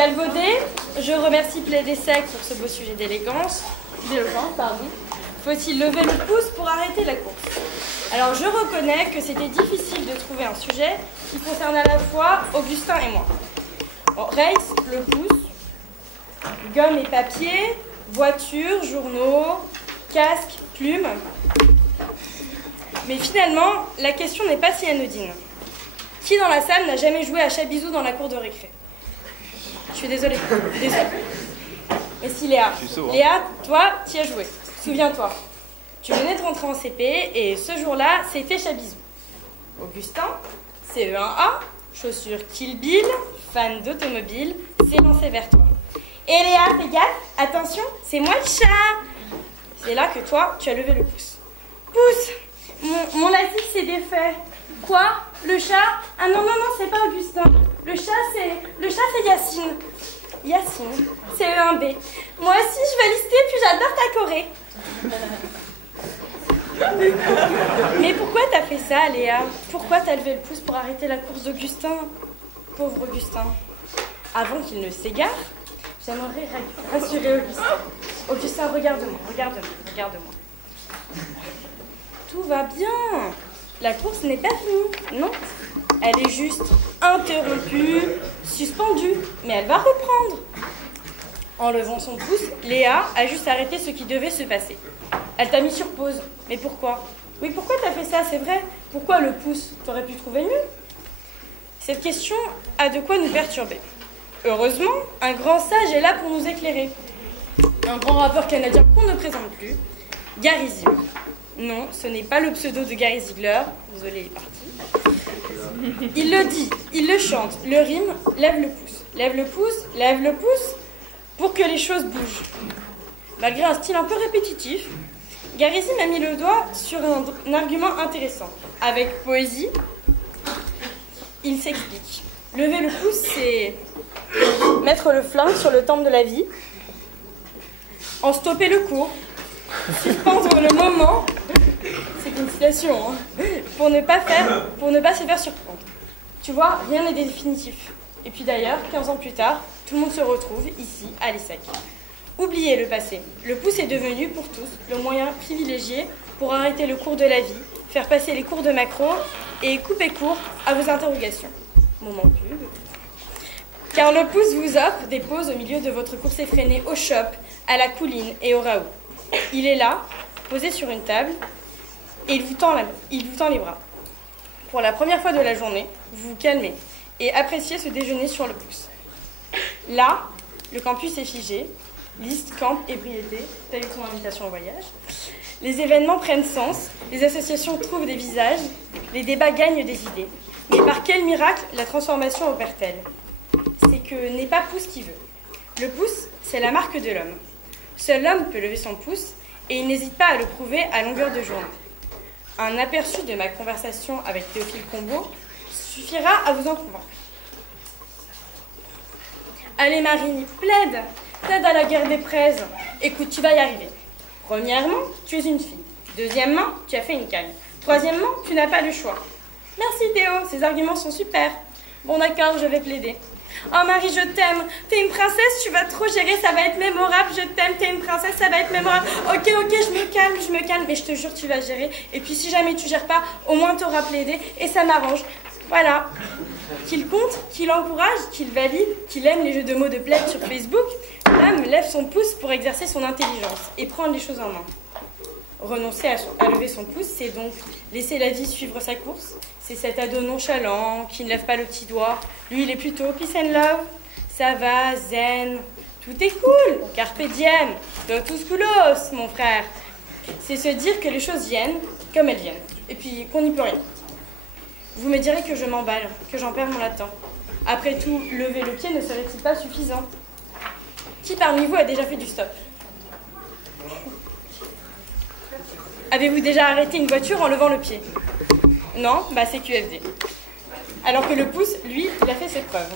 galvaudé, je remercie Plaid et Sec pour ce beau sujet d'élégance. Faut-il lever le pouce pour arrêter la course? Alors je reconnais que c'était difficile de trouver un sujet qui concerne à la fois Augustin et moi. Bon, race, le pouce, gomme et papier, voiture, journaux, casque, plumes. Mais finalement, la question n'est pas si anodine. Qui dans la salle n'a jamais joué à chat-bisou dans la cour de récré? Je suis désolée. Mais si Léa, Léa, toi, tu y as joué. Souviens-toi. Tu venais de rentrer en CP et ce jour-là, c'était chat-bisou. Augustin, CE1A, chaussures Kill Bill, fan d'automobile, s'est lancé vers toi. Et Léa, fais gaffe, attention, c'est moi le chat. C'est là que toi, tu as levé le pouce. Pouce, mon latique s'est défait. Quoi? Le chat? Ah non, c'est pas Augustin. Le chat, c'est Yacine. Yacine, CE1B. Moi aussi, je vais lister, puis j'adore ta Corée. Mais pourquoi t'as fait ça, Léa? Pourquoi t'as levé le pouce pour arrêter la course d'Augustin? Pauvre Augustin. Avant qu'il ne s'égare, j'aimerais rassurer Augustin. Augustin, regarde-moi. Tout va bien. La course n'est pas finie, non. Elle est juste interrompue, suspendue, mais elle va reprendre. En levant son pouce, Léa a juste arrêté ce qui devait se passer. Elle t'a mis sur pause. Mais pourquoi? Oui, pourquoi t'as fait ça, c'est vrai? Pourquoi le pouce? T'aurais pu trouver mieux? Cette question a de quoi nous perturber. Heureusement, un grand sage est là pour nous éclairer. Un grand rappeur canadien qu'on ne présente plus, Gary Ziegler. Non, ce n'est pas le pseudo de Gary Ziegler. Désolé, il est parti. Il le dit, il le chante, le rime, lève le pouce. Lève le pouce, pour que les choses bougent. Malgré un style un peu répétitif, Gary Ziegler a mis le doigt sur un argument intéressant. Avec poésie, il s'explique. Lever le pouce, c'est mettre le flingue sur le temple de la vie, en stopper le cours, suspendre le moment, c'est une citation, hein, pour ne pas se faire surprendre. Tu vois, rien n'est définitif. Et puis d'ailleurs, 15 ans plus tard, tout le monde se retrouve ici, à l'ESSEC. Oubliez le passé. Le pouce est devenu, pour tous, le moyen privilégié pour arrêter le cours de la vie, faire passer les cours de macro et couper court à vos interrogations. Moment pub. Car le pouce vous offre des pauses au milieu de votre course effrénée au shop, à la couline et au Raoult. Il est là, posé sur une table, et il vous tend les bras. Pour la première fois de la journée, vous vous calmez et appréciez ce déjeuner sur le pouce. Là, le campus est figé, liste, camp, ébriété, telle ton invitation au voyage. Les événements prennent sens, les associations trouvent des visages, les débats gagnent des idées. Mais par quel miracle la transformation opère-t-elle? C'est que n'est pas pouce qui veut. Le pouce, c'est la marque de l'homme. Seul l'homme peut lever son pouce et il n'hésite pas à le prouver à longueur de journée. Un aperçu de ma conversation avec Théophile Combeau suffira à vous en convaincre. Allez Marie, plaide à la guerre des praises. Écoute, tu vas y arriver. Premièrement, tu es une fille. Deuxièmement, tu as fait une cagne. Troisièmement, tu n'as pas le choix. Merci Théo, ces arguments sont super. Bon d'accord, je vais plaider. Oh Marie, je t'aime. T'es une princesse, tu vas trop gérer, ça va être mémorable. Je t'aime, t'es une princesse, ça va être mémorable. Ok, je me calme, mais je te jure, tu vas gérer. Et puis si jamais tu gères pas, au moins t'auras plaidé et ça m'arrange. Voilà. Qu'il compte, qu'il encourage, qu'il valide, qu'il aime les jeux de mots de plaid sur Facebook, l'homme lève son pouce pour exercer son intelligence et prendre les choses en main. Renoncer à lever son pouce, c'est donc laisser la vie suivre sa course. C'est cet ado nonchalant qui ne lève pas le petit doigt. Lui, il est plutôt peace and love. Ça va, zen. Tout est cool. Carpe diem. Totus culos, mon frère. C'est se dire que les choses viennent comme elles viennent. Et puis qu'on n'y peut rien. Vous me direz que je m'emballe, que j'en perds mon latin. Après tout, lever le pied ne serait-il pas suffisant? Qui parmi vous a déjà fait du stop? Avez-vous déjà arrêté une voiture en levant le pied? Non, bah c'est QFD. Alors que le pouce, lui, il a fait ses preuves.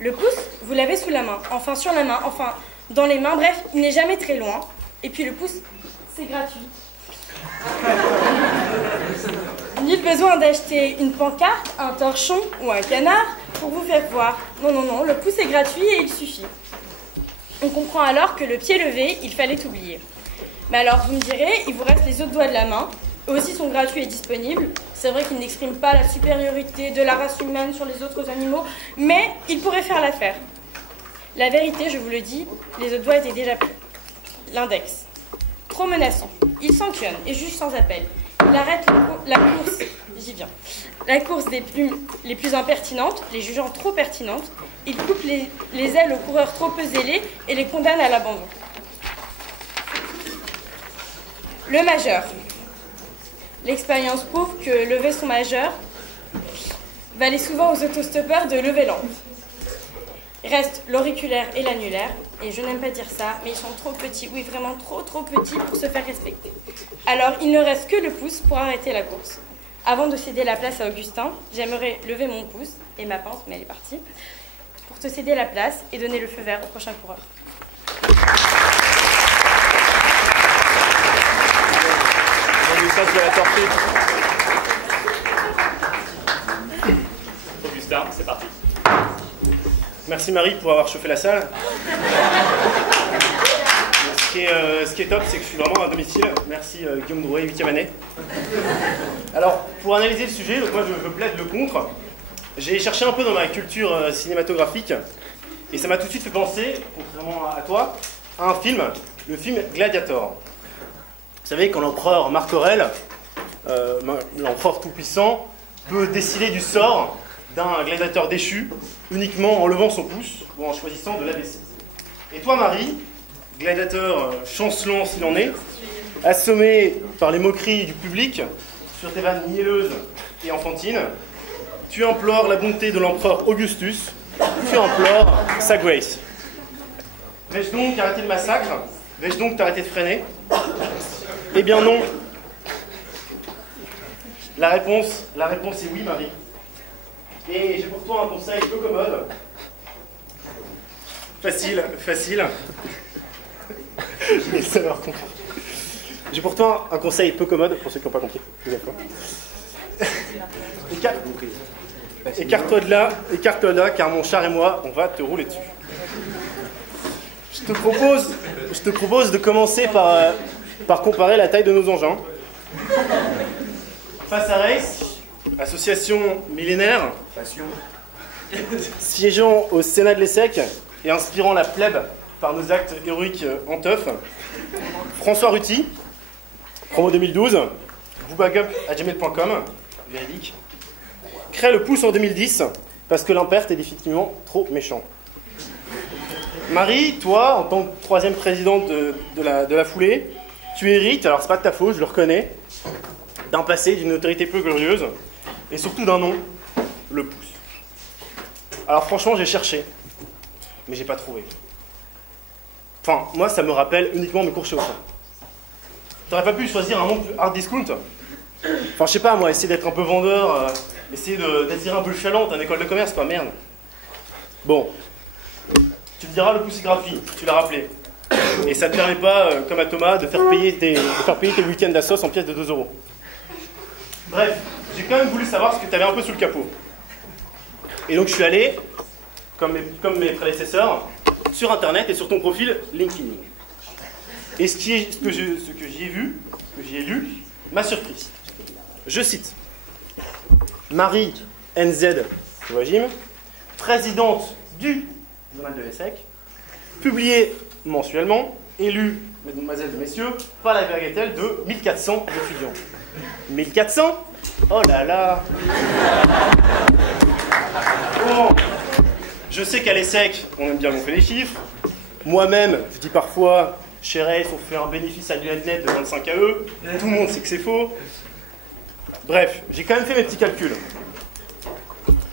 Le pouce, vous l'avez sous la main, enfin sur la main, enfin dans les mains, bref, il n'est jamais très loin. Et puis le pouce, c'est gratuit. Nul besoin d'acheter une pancarte, un torchon ou un canard pour vous faire voir. Non, non, non, le pouce est gratuit et il suffit. On comprend alors que le pied levé, il fallait oublier. Mais alors, vous me direz, il vous reste les autres doigts de la main. Eux aussi sont gratuits et disponibles. C'est vrai qu'ils n'expriment pas la supériorité de la race humaine sur les autres animaux, mais ils pourraient faire l'affaire. La vérité, je vous le dis, les autres doigts étaient déjà pris. L'index. Trop menaçant. Il sanctionne et juge sans appel. Il arrête la course, j'y viens, la course des plumes les plus impertinentes, les jugeant trop pertinentes. Il coupe les ailes aux coureurs trop peu zélés et les condamne à l'abandon. Le majeur. L'expérience prouve que lever son majeur valait souvent aux autostoppeurs de lever l'ample. Reste l'auriculaire et l'annulaire, et je n'aime pas dire ça, mais ils sont trop petits, oui vraiment trop petits pour se faire respecter. Alors il ne reste que le pouce pour arrêter la course. Avant de céder la place à Augustin, j'aimerais lever mon pouce, et ma pince, mais elle est partie, pour te céder la place et donner le feu vert au prochain coureur. Augustin, c'est parti. Merci Marie pour avoir chauffé la salle. Ce qui est top, c'est que je suis vraiment à domicile. Merci Guillaume Drouet, 8e année. Alors, pour analyser le sujet, donc moi je plaide le contre. J'ai cherché un peu dans ma culture cinématographique et ça m'a tout de suite fait penser, contrairement à toi, à un film, le film Gladiator. Vous savez, quand l'empereur Marc Aurèle, l'empereur tout-puissant, peut décider du sort d'un gladiateur déchu uniquement en levant son pouce ou en choisissant de l'abaisser. Et toi, Marie, gladiateur chancelant s'il en est, assommé par les moqueries du public sur tes vannes mielleuses et enfantines, tu implores la bonté de l'empereur Augustus, tu implores sa grace. Vais-je donc arrêter le massacre? Vais-je donc t'arrêter de freiner? Eh bien non. La réponse est oui, Marie. Et j'ai pour toi un conseil peu commode. Facile. J'ai pour toi un conseil peu commode, pour ceux qui n'ont pas compris. Écarte-toi de là, car mon char et moi, on va te rouler dessus. Je te propose de commencer par comparer la taille de nos engins. Face à Race, association millénaire, siégeant au Sénat de l'ESSEC et inspirant la plèbe par nos actes héroïques en teuf, François Ruti, promo 2012, boobagup@gmail.com, véridique, crée le pouce en 2010 parce que l'imperte est définitivement trop méchant. Marie, toi, en tant que 3e présidente de la foulée, tu hérites, alors c'est pas de ta faute, je le reconnais, d'un passé, d'une autorité peu glorieuse, et surtout d'un nom, le pouce. Alors franchement, j'ai cherché, mais j'ai pas trouvé. Enfin, moi, ça me rappelle uniquement mes cours chez Auchan. T'aurais pas pu choisir un nom plus hard discount? Enfin, je sais pas, moi, essayer d'être un peu vendeur, essayer d'attirer un peu le chaland, t'es en école de commerce, quoi, merde. Bon, tu me diras, le pouce est gratuit, tu l'as rappelé. Et ça te permet pas, comme à Thomas, de faire payer tes week-ends d'assos en pièces de 2 €. Bref, j'ai quand même voulu savoir ce que tu avais un peu sous le capot. Et donc je suis allé, comme mes prédécesseurs, sur Internet et sur ton profil LinkedIn. Et ce que j'y ai vu, ce que j'y ai lu, m'a surpris. Je cite. Marie NZ Joachim, présidente du journal de l'ESSEC, publiée mensuellement, élue, mesdemoiselles et messieurs, par la bagatelle de 1400 étudiants. 1400? Oh là là! Bon, je sais qu'à l'ESSEC, on aime bien gonfler les chiffres. Moi-même, je dis parfois, chez Race, on fait un bénéfice annuel net de 25 AE. Tout le monde sait que c'est faux. Bref, j'ai quand même fait mes petits calculs.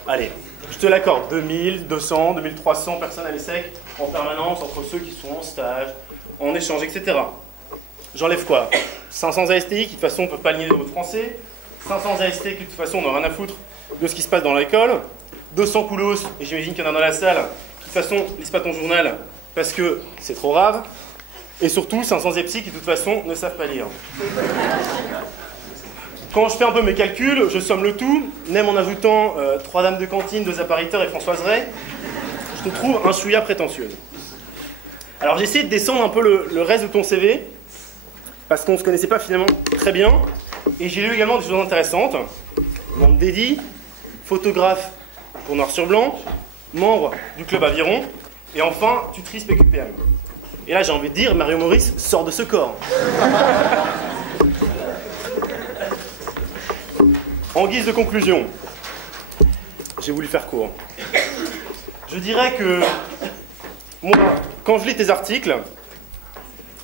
Allez, je te l'accorde, 2000, 200, 2300 personnes à l'ESSEC en permanence, entre ceux qui sont en stage, en échange, etc. J'enlève quoi? 500 ASTI qui de toute façon ne peuvent pas aligner les mots français, 500 AST qui de toute façon n'ont rien à foutre de ce qui se passe dans l'école, 200 coolos, et j'imagine qu'il y en a dans la salle, qui de toute façon ne lisent pas ton journal parce que c'est trop rare, et surtout 500 EPSI qui de toute façon ne savent pas lire. Quand je fais un peu mes calculs, je somme le tout, même en ajoutant 3 dames de cantine, 2 appariteurs et Françoise Ray, je te trouve un chouïa prétentieuse. Alors j'ai essayé de descendre un peu le reste de ton CV, parce qu'on ne se connaissait pas finalement très bien, et j'ai lu également des choses intéressantes. Membre d'Eddy, photographe pour Noir sur Blanc, membre du club Aviron, et enfin tutrice PQPM. Et là j'ai envie de dire, Mario Maurice sort de ce corps. En guise de conclusion, j'ai voulu faire court. Je dirais que moi, quand je lis tes articles,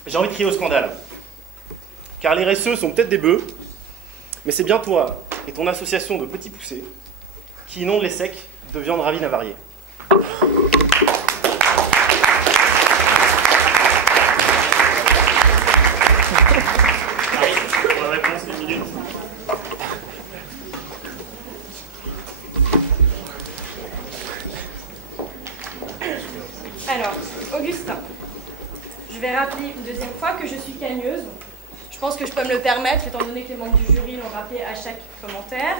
j'ai envie de crier au scandale. Car les RSE sont peut-être des bœufs, mais c'est bien toi et ton association de petits poussés qui inondent les secs de viande ravine avariée. Pour la réponse, 1 minute. Alors, Augustin, je vais rappeler une deuxième fois que je suis cagneuse. Je pense que je peux me le permettre, étant donné que les membres du jury l'ont rappelé à chaque commentaire.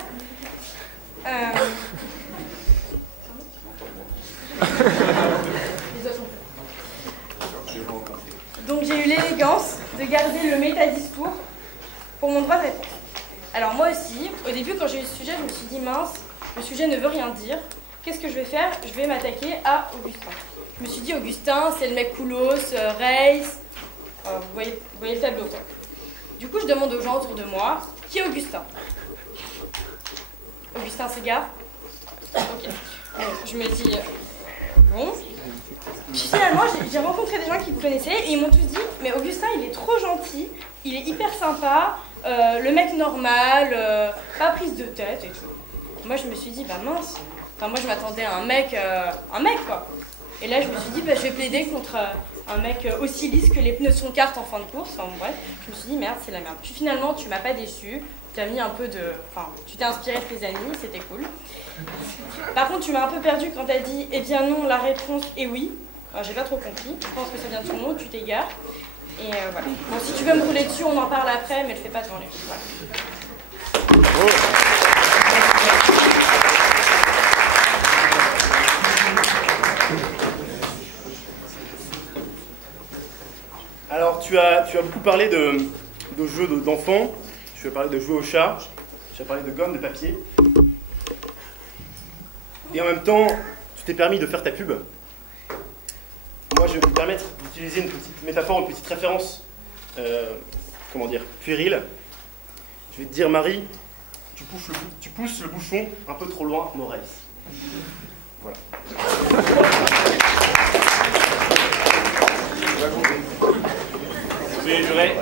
Donc j'ai eu l'élégance de garder le métadiscours pour mon droit de réponse. Alors moi aussi, au début quand j'ai eu ce sujet, je me suis dit mince, le sujet ne veut rien dire. Qu'est-ce que je vais faire? Je vais m'attaquer à Augustin. Je me suis dit Augustin, c'est le mec coolos, race. Vous voyez le tableau quoi. Du coup je demande aux gens autour de moi, qui est Augustin? Augustin Ségard? Ok. Je me dis, bon. Puis finalement, j'ai rencontré des gens qui me connaissaient et ils m'ont tous dit, mais Augustin, il est trop gentil, il est hyper sympa, le mec normal, pas prise de tête et tout. Moi, je me suis dit, bah mince. Enfin, moi, je m'attendais à un mec quoi. Et là, je me suis dit, bah, je vais plaider contre un mec aussi lisse que les pneus de son kart en fin de course. Enfin, bref, je me suis dit, merde, c'est la merde. Puis finalement, tu m'as pas déçu. Tu as mis un peu de... Enfin, tu t'es inspiré de tes amis, c'était cool. Par contre, tu m'as un peu perdu quand tu as dit, eh bien non, la réponse est oui. Alors, j'ai pas trop compris. Je pense que ça vient de ton nom, tu t'égares. Et voilà. Bon, si tu veux me rouler dessus, on en parle après, mais le fais pas devant les filles. Voilà. Oh. Alors, tu as beaucoup parlé de jeux d'enfants, tu as parlé de jouer au chat, tu as parlé de gomme, de papier. Et en même temps, tu t'es permis de faire ta pub. Moi, je vais me permettre d'utiliser une petite métaphore, une petite référence, puérile. Je vais te dire, Marie, tu pousses le bouchon un peu trop loin, Maurice. Voilà. Vous pouvez jurer.